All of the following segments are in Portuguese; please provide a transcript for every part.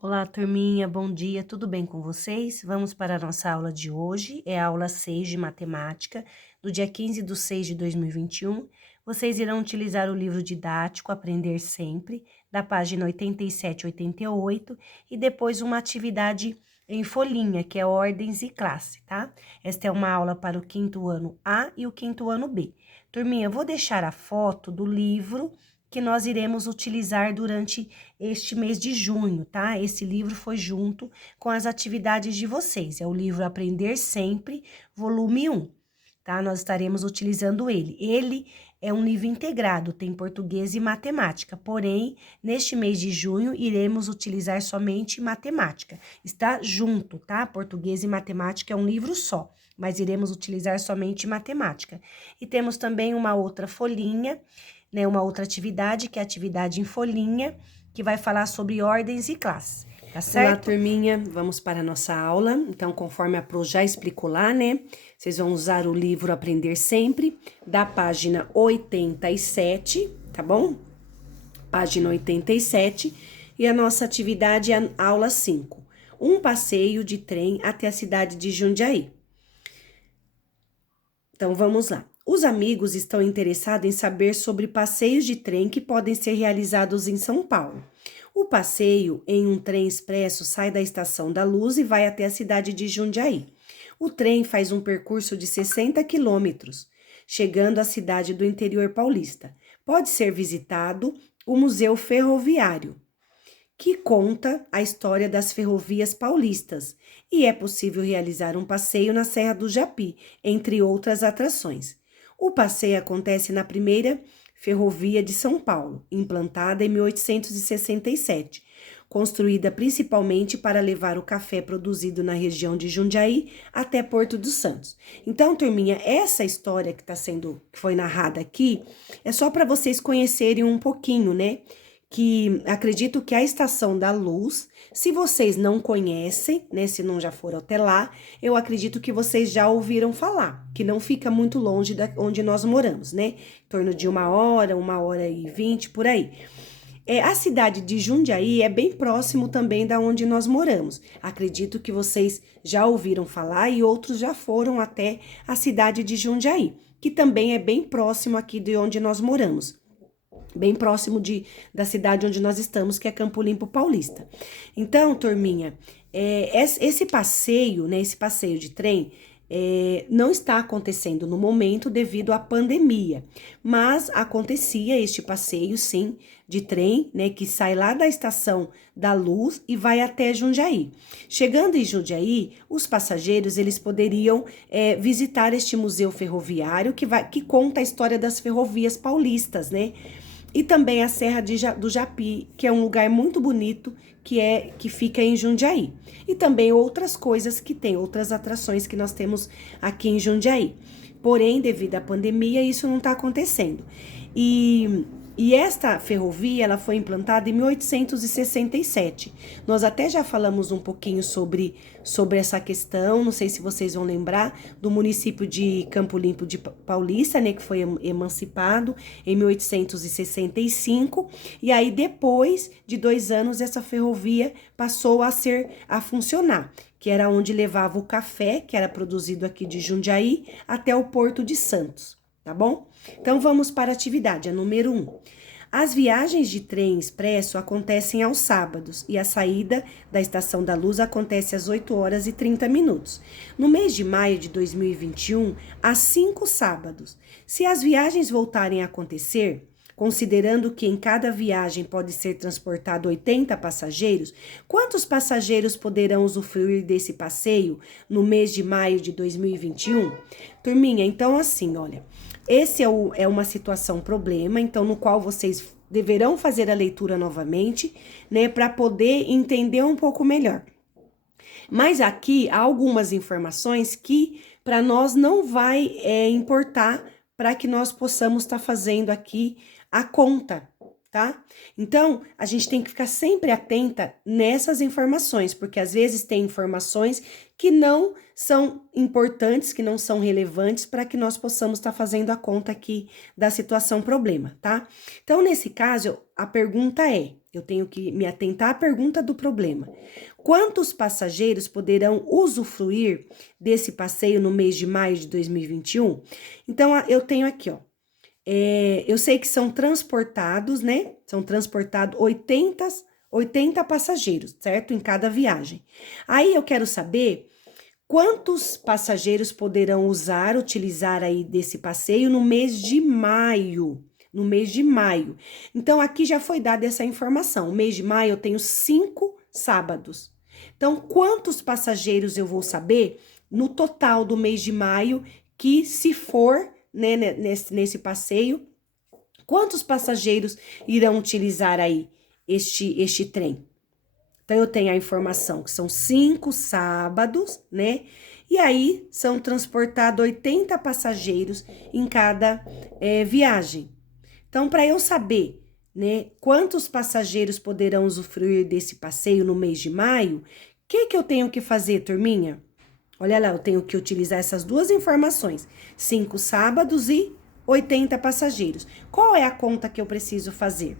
Olá, turminha, bom dia, tudo bem com vocês? Vamos para a nossa aula de hoje, é a aula 6 de matemática, do dia 15 de 6 de 2021. Vocês irão utilizar o livro didático Aprender Sempre, da página 87 e 88, e depois uma atividade em folhinha, que é ordens e classe, tá? Esta é uma aula para o quinto ano A e o quinto ano B. Turminha, eu vou deixar a foto do livro que nós iremos utilizar durante este mês de junho, tá? Esse livro foi junto com as atividades de vocês. É o livro Aprender Sempre, volume 1, tá? Nós estaremos utilizando ele. Ele é um livro integrado, tem português e matemática, porém, neste mês de junho, iremos utilizar somente matemática. Está junto, tá? Português e matemática é um livro só, mas iremos utilizar somente matemática. E temos também uma outra folhinha, né? Uma outra atividade, que é a atividade em folhinha, que vai falar sobre ordens e classes, tá certo? Olá, turminha, vamos para a nossa aula. Então, conforme a Pro já explicou lá, né? Vocês vão usar o livro Aprender Sempre, da página 87, tá bom? Página 87. E a nossa atividade é a aula 5. Um passeio de trem até a cidade de Jundiaí. Então, vamos lá. Os amigos estão interessados em saber sobre passeios de trem que podem ser realizados em São Paulo. O passeio em um trem expresso sai da Estação da Luz e vai até a cidade de Jundiaí. O trem faz um percurso de 60 quilômetros, chegando à cidade do interior paulista. Pode ser visitado o Museu Ferroviário, que conta a história das ferrovias paulistas, e é possível realizar um passeio na Serra do Japi, entre outras atrações. O passeio acontece na primeira ferrovia de São Paulo, implantada em 1867, construída principalmente para levar o café produzido na região de Jundiaí até Porto dos Santos. Então, turminha, essa história que foi narrada aqui é só para vocês conhecerem um pouquinho, né? Que acredito que a Estação da Luz, se vocês não conhecem, né, se não já foram até lá, eu acredito que vocês já ouviram falar, que não fica muito longe da onde nós moramos, né? Em torno de 1 hora e 20, por aí. A cidade de Jundiaí é bem próximo também da onde nós moramos. Acredito que vocês já ouviram falar e outros já foram até a cidade de Jundiaí, que também é bem próximo aqui de onde nós moramos, bem próximo da cidade onde nós estamos, que é Campo Limpo Paulista. Então, turminha, esse passeio, né, esse passeio de trem, não está acontecendo no momento devido à pandemia, mas acontecia este passeio, sim, de trem, né, que sai lá da Estação da Luz e vai até Jundiaí. Chegando em Jundiaí, os passageiros eles poderiam visitar este museu ferroviário que conta a história das ferrovias paulistas, né? E também a Serra do Japi, que é um lugar muito bonito que fica em Jundiaí. E também outras coisas que tem, outras atrações que nós temos aqui em Jundiaí. Porém, devido à pandemia, isso não está acontecendo. E esta ferrovia ela foi implantada em 1867. Nós até já falamos um pouquinho sobre essa questão, não sei se vocês vão lembrar, do município de Campo Limpo de Paulista, né, que foi emancipado em 1865. E aí, depois de 2 anos, essa ferrovia passou a funcionar, que era onde levava o café, que era produzido aqui de Jundiaí, até o Porto de Santos, tá bom? Então, vamos para a atividade, a número 1. As viagens de trem expresso acontecem aos sábados e a saída da Estação da Luz acontece às 8 horas e 30 minutos. No mês de maio de 2021, há 5 sábados. Se as viagens voltarem a acontecer, considerando que em cada viagem pode ser transportado 80 passageiros, quantos passageiros poderão usufruir desse passeio no mês de maio de 2021? Turminha, então assim, olha, esse é uma situação problema, então no qual vocês deverão fazer a leitura novamente, né, para poder entender um pouco melhor. Mas aqui há algumas informações que para nós não vai importar para que nós possamos estar fazendo aqui a conta, tá? Então, a gente tem que ficar sempre atenta nessas informações, porque às vezes tem informações que não são importantes, que não são relevantes para que nós possamos estar fazendo a conta aqui da situação problema, tá? Então, nesse caso, a pergunta Eu tenho que me atentar à pergunta do problema. Quantos passageiros poderão usufruir desse passeio no mês de maio de 2021? Então, eu tenho aqui, ó. Eu sei que são transportados, né? São transportados 80 passageiros, certo? Em cada viagem. Aí eu quero saber quantos passageiros poderão utilizar aí desse passeio no mês de maio. No mês de maio. Então, aqui já foi dada essa informação. O mês de maio eu tenho 5 sábados. Então, quantos passageiros eu vou saber no total do mês de maio que, se for, né, nesse passeio, quantos passageiros irão utilizar aí este trem? Então, eu tenho a informação que são 5 sábados, né? E aí, são transportados 80 passageiros em cada viagem. Então, para eu saber, né, quantos passageiros poderão usufruir desse passeio no mês de maio, o que eu tenho que fazer, turminha? Olha lá, eu tenho que utilizar essas duas informações, 5 sábados e 80 passageiros. Qual é a conta que eu preciso fazer?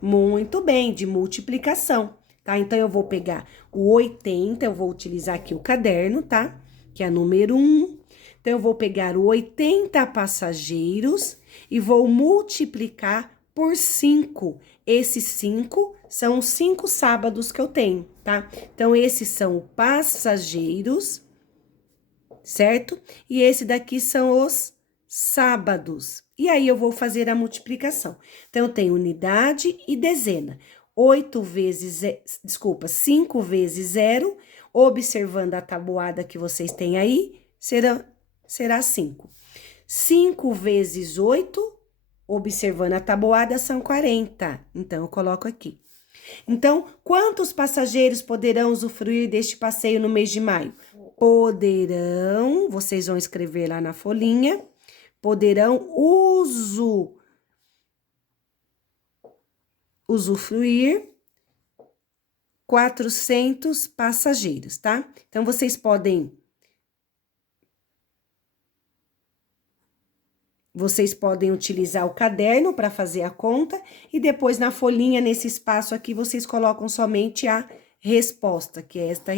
Muito bem, de multiplicação, tá? Então, eu vou pegar o 80, eu vou utilizar aqui o caderno, tá? Que é número 1. Então, eu vou pegar o 80 passageiros e vou multiplicar por 5. Esses 5 são os 5 sábados que eu tenho, tá? Então, esses são os passageiros, certo? E esse daqui são os sábados. E aí, eu vou fazer a multiplicação. Então, eu tenho unidade e dezena. 5 vezes 0, observando a tabuada que vocês têm aí, será 5. 5 vezes 8, observando a tabuada, são 40. Então, eu coloco aqui. Então, quantos passageiros poderão usufruir deste passeio no mês de maio? Poderão, vocês vão escrever lá na folhinha, poderão usufruir 400 passageiros, tá? Então, vocês podem utilizar o caderno para fazer a conta e depois na folhinha, nesse espaço aqui, vocês colocam somente a resposta, que é esta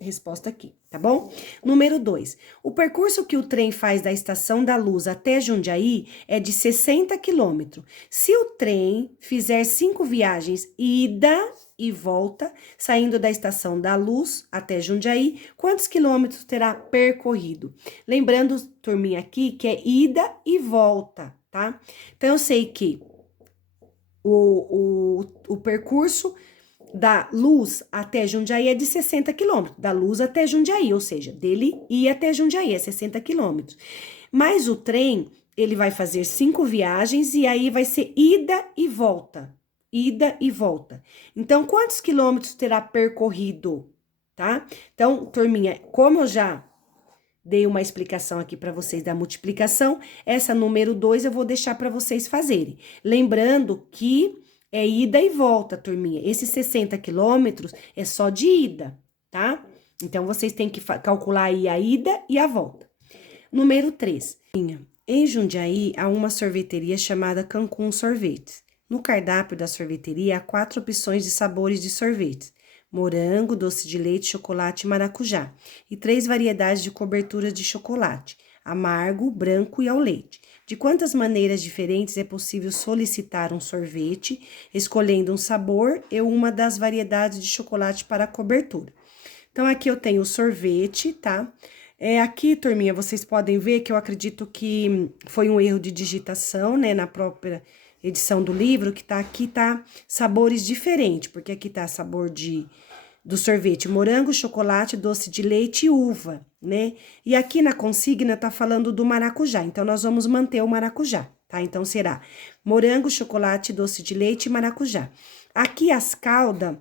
resposta aqui, tá bom? Número 2. O percurso que o trem faz da Estação da Luz até Jundiaí é de 60 quilômetros. Se o trem fizer 5 viagens ida e volta, saindo da Estação da Luz até Jundiaí, quantos quilômetros terá percorrido? Lembrando, turminha, aqui que é ida e volta, tá? Então, eu sei que o percurso da Luz até Jundiaí é de 60 quilômetros, da Luz até Jundiaí, ou seja, dele ir até Jundiaí é 60 quilômetros. Mas o trem, ele vai fazer 5 viagens e aí vai ser ida e volta. Ida e volta. Então, quantos quilômetros terá percorrido, tá? Então, turminha, como eu já dei uma explicação aqui para vocês da multiplicação, essa número 2 eu vou deixar para vocês fazerem. Lembrando que é ida e volta, turminha. Esses 60 quilômetros é só de ida, tá? Então, vocês têm que calcular aí a ida e a volta. Número 3. Em Jundiaí, há uma sorveteria chamada Cancún Sorvetes. No cardápio da sorveteria, há 4 opções de sabores de sorvetes: morango, doce de leite, chocolate e maracujá. E 3 variedades de cobertura de chocolate: amargo, branco e ao leite. De quantas maneiras diferentes é possível solicitar um sorvete, escolhendo um sabor e uma das variedades de chocolate para a cobertura? Então, aqui eu tenho o sorvete, tá? Aqui, turminha, vocês podem ver que eu acredito que foi um erro de digitação, né, na própria edição do livro, que tá aqui, tá sabores diferentes, porque aqui tá sabor do sorvete, morango, chocolate, doce de leite e uva, né? E aqui na consigna tá falando do maracujá, então nós vamos manter o maracujá, tá? Então será morango, chocolate, doce de leite e maracujá. Aqui as caldas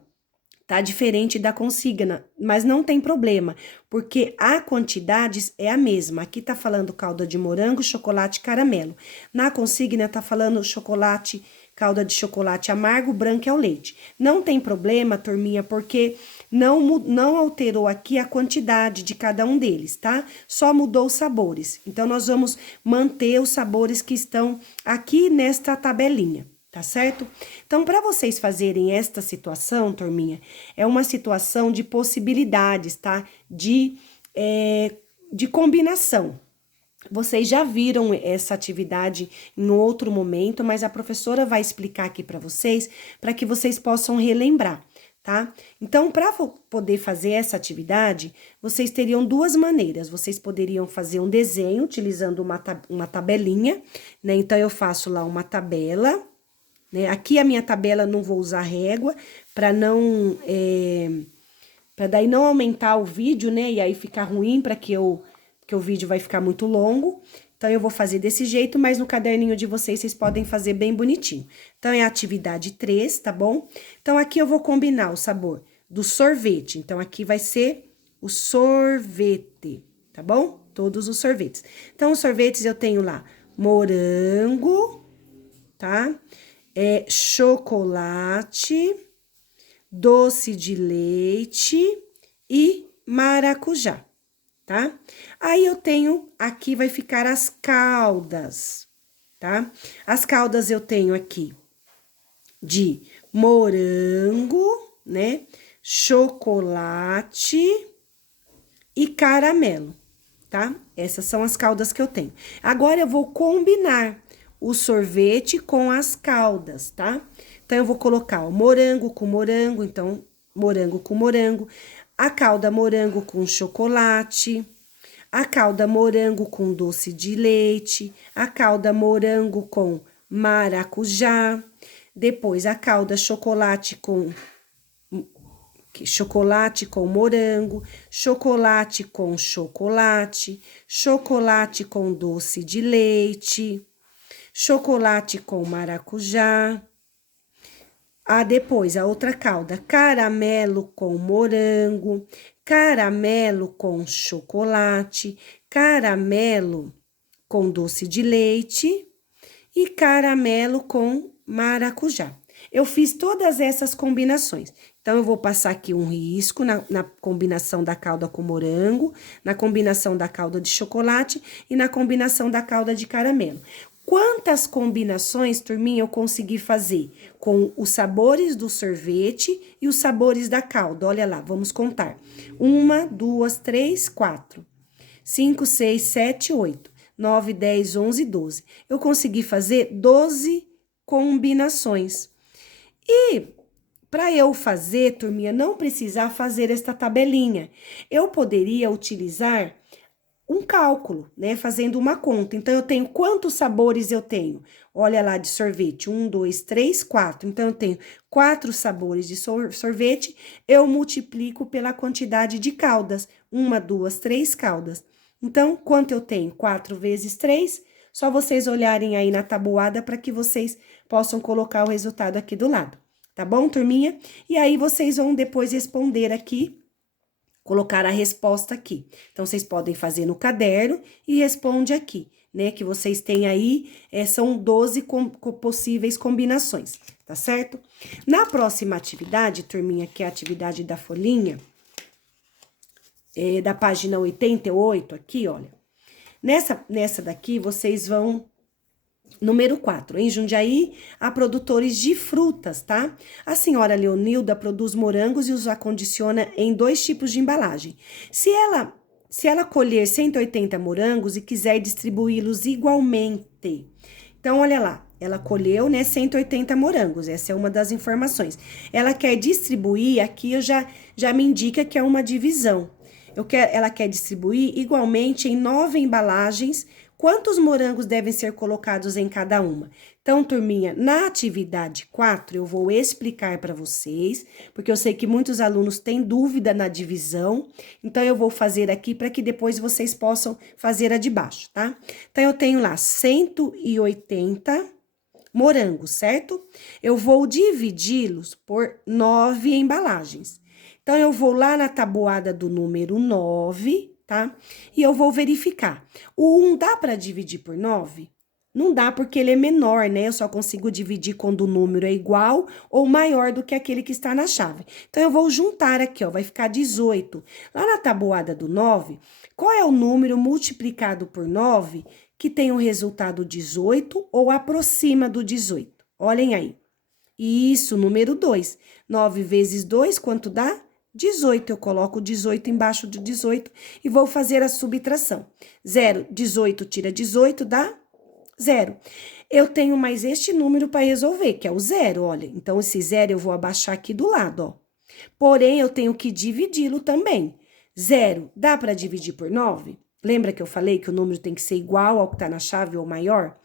tá diferente da consigna, mas não tem problema, porque a quantidade é a mesma. Aqui tá falando calda de morango, chocolate e caramelo. Na consigna tá falando chocolate, calda de chocolate amargo, branco e ao leite. Não tem problema, turminha, porque não alterou aqui a quantidade de cada um deles, tá? Só mudou os sabores. Então, nós vamos manter os sabores que estão aqui nesta tabelinha, Tá certo? Então, para vocês fazerem esta situação, turminha, é uma situação de possibilidades, tá? De combinação. Vocês já viram essa atividade em outro momento, mas a professora vai explicar aqui para que vocês possam relembrar, tá? Então, para poder fazer essa atividade, vocês teriam duas maneiras. Vocês poderiam fazer um desenho utilizando uma tabelinha, né? Então, eu faço lá uma tabela, né? Aqui a minha tabela não vou usar régua para não para daí não aumentar o vídeo, né? E aí ficar ruim porque o vídeo vai ficar muito longo. Então, eu vou fazer desse jeito, mas no caderninho de vocês podem fazer bem bonitinho. Então, é a atividade 3, tá bom? Então, aqui eu vou combinar o sabor do sorvete. Então, aqui vai ser o sorvete, tá bom? Todos os sorvetes. Então, os sorvetes eu tenho lá morango, tá? Chocolate, doce de leite e maracujá, tá? Aí eu tenho, aqui vai ficar as caldas, tá? As caldas eu tenho aqui de morango, né? Chocolate e caramelo, tá? Essas são as caldas que eu tenho. Agora eu vou combinar o sorvete com as caldas, tá? Então, eu vou colocar o morango com morango, então, morango com morango, a calda morango com chocolate, a calda morango com doce de leite, a calda morango com maracujá, depois a calda chocolate com morango, chocolate com chocolate, chocolate com doce de leite, chocolate com maracujá. Depois, a outra calda, caramelo com morango, caramelo com chocolate, caramelo com doce de leite e caramelo com maracujá. Eu fiz todas essas combinações. Então, eu vou passar aqui um risco na combinação da calda com morango, na combinação da calda de chocolate e na combinação da calda de caramelo. Quantas combinações, turminha, eu consegui fazer com os sabores do sorvete e os sabores da calda? Olha lá, vamos contar. 1, 2, 3, 4, 5, 6, 7, 8, 9, 10, 11, 12. Eu consegui fazer 12 combinações. E para eu fazer, turminha, não precisar fazer esta tabelinha. Eu poderia utilizar um cálculo, né? Fazendo uma conta. Então, eu tenho quantos sabores eu tenho? Olha lá de sorvete, 1, 2, 3, 4. Então, eu tenho 4 sabores de sorvete, eu multiplico pela quantidade de caldas. 1, 2, 3 caldas. Então, quanto eu tenho? 4 vezes 3. Só vocês olharem aí na tabuada para que vocês possam colocar o resultado aqui do lado. Tá bom, turminha? E aí, vocês vão depois responder aqui, colocar a resposta aqui. Então, vocês podem fazer no caderno e responde aqui, né? Que vocês têm aí, são 12 possíveis combinações, tá certo? Na próxima atividade, turminha, que é a atividade da folhinha, da página 88, aqui, olha. Nessa daqui, vocês vão... Número 4, em Jundiaí, há produtores de frutas, tá? A senhora Leonilda produz morangos e os acondiciona em 2 tipos de embalagem. Se ela colher 180 morangos e quiser distribuí-los igualmente. Então, olha lá, ela colheu, né, 180 morangos, essa é uma das informações. Ela quer distribuir, aqui já me indica que é uma divisão. Ela quer distribuir igualmente em 9 embalagens. Quantos morangos devem ser colocados em cada uma? Então, turminha, na atividade 4, eu vou explicar para vocês, porque eu sei que muitos alunos têm dúvida na divisão, então eu vou fazer aqui para que depois vocês possam fazer a de baixo, tá? Então, eu tenho lá 180 morangos, certo? Eu vou dividi-los por 9 embalagens. Então, eu vou lá na tabuada do número 9, tá? E eu vou verificar. O 1 dá para dividir por 9? Não dá porque ele é menor, né? Eu só consigo dividir quando o número é igual ou maior do que aquele que está na chave. Então, eu vou juntar aqui, ó, vai ficar 18. Lá na tabuada do 9, qual é o número multiplicado por 9 que tem o resultado 18 ou aproxima do 18? Olhem aí. Isso, número 2. 9 vezes 2, quanto dá? 18. Eu coloco 18 embaixo de 18 e vou fazer a subtração. 0, 18 tira 18, dá 0. Eu tenho mais este número para resolver, que é o 0, olha. Então, esse 0 eu vou abaixar aqui do lado, ó. Porém, eu tenho que dividi-lo também. 0, dá para dividir por 9? Lembra que eu falei que o número tem que ser igual ao que está na chave ou maior?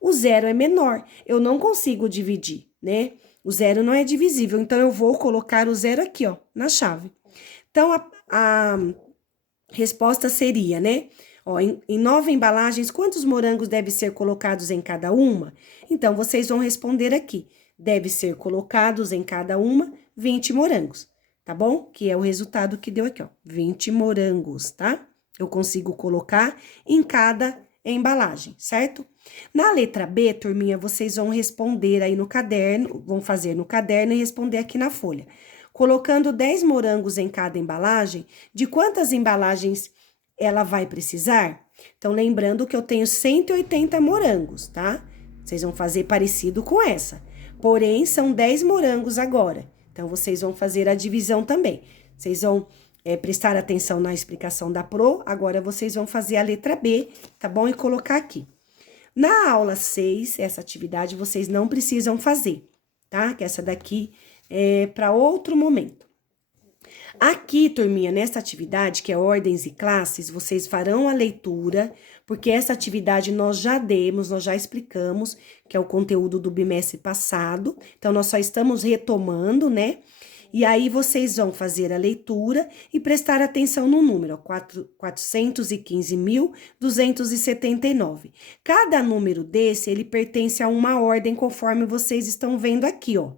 O 0 é menor, eu não consigo dividir, né? O 0 não é divisível, então eu vou colocar o 0 aqui, ó, na chave. Então, a resposta seria, né? Ó, em 9 embalagens, quantos morangos devem ser colocados em cada uma? Então, vocês vão responder aqui. Deve ser colocados em cada uma 20 morangos, tá bom? Que é o resultado que deu aqui, ó, 20 morangos, tá? Eu consigo colocar em cada embalagem, certo? Na letra B, turminha, vocês vão responder aí no caderno, vão fazer no caderno e responder aqui na folha. Colocando 10 morangos em cada embalagem, de quantas embalagens ela vai precisar? Então, lembrando que eu tenho 180 morangos, tá? Vocês vão fazer parecido com essa. Porém, são 10 morangos agora. Então, vocês vão fazer a divisão também. Vocês vão prestar atenção na explicação da Pro. Agora, vocês vão fazer a letra B, tá bom? E colocar aqui. Na aula 6, essa atividade vocês não precisam fazer, tá? Que essa daqui é para outro momento. Aqui, turminha, nessa atividade, que é ordens e classes, vocês farão a leitura, porque essa atividade nós já demos, nós já explicamos, que é o conteúdo do bimestre passado. Então, nós só estamos retomando, né? E aí, vocês vão fazer a leitura e prestar atenção no número, ó, 415.279. Cada número desse, ele pertence a uma ordem, conforme vocês estão vendo aqui, ó.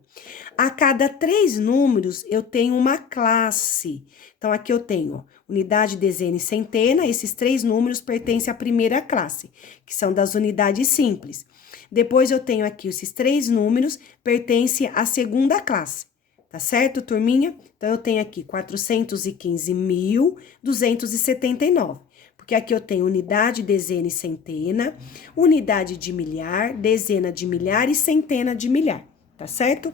A cada 3 números, eu tenho uma classe. Então, aqui eu tenho, ó, unidade, dezena e centena. Esses 3 números pertencem à primeira classe, que são das unidades simples. Depois, eu tenho aqui esses 3 números, pertencem à segunda classe. Tá certo, turminha? Então, eu tenho aqui 415.279. Porque aqui eu tenho unidade, dezena e centena, unidade de milhar, dezena de milhar e centena de milhar, tá certo?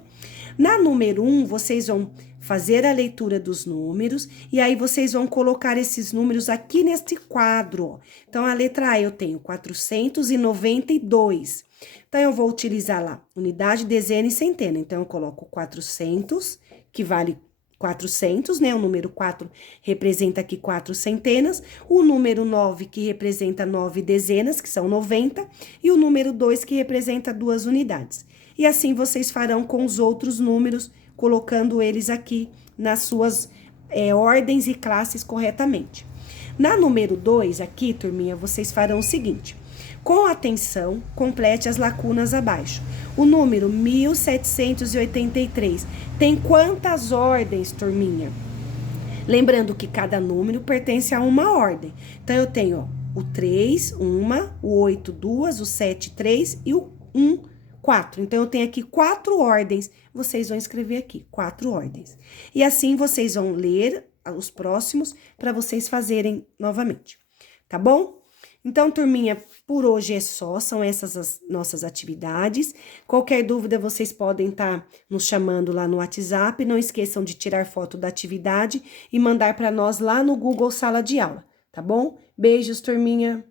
Na número 1, vocês vão fazer a leitura dos números e aí vocês vão colocar esses números aqui neste quadro, ó. Então, a letra A eu tenho 492. Então, eu vou utilizar lá unidade, dezena e centena. Então, eu coloco 400, que vale 400, né? O número 4 representa aqui 4 centenas. O número 9, que representa 9 dezenas, que são 90. E o número 2, que representa 2 unidades. E assim, vocês farão com os outros números, colocando eles aqui nas suas ordens e classes corretamente. Na número 2, aqui, turminha, vocês farão o seguinte. Com atenção, complete as lacunas abaixo. O número 1783 tem quantas ordens, turminha? Lembrando que cada número pertence a uma ordem. Então, eu tenho, ó, o 3, uma, o 8, duas, o 7, 3 e o 1, 4. Então, eu tenho aqui 4 ordens. Vocês vão escrever aqui, 4 ordens. E assim, vocês vão ler os próximos para vocês fazerem novamente. Tá bom? Então, turminha, por hoje é só, são essas as nossas atividades. Qualquer dúvida, vocês podem estar nos chamando lá no WhatsApp. Não esqueçam de tirar foto da atividade e mandar para nós lá no Google Sala de Aula, tá bom? Beijos, turminha!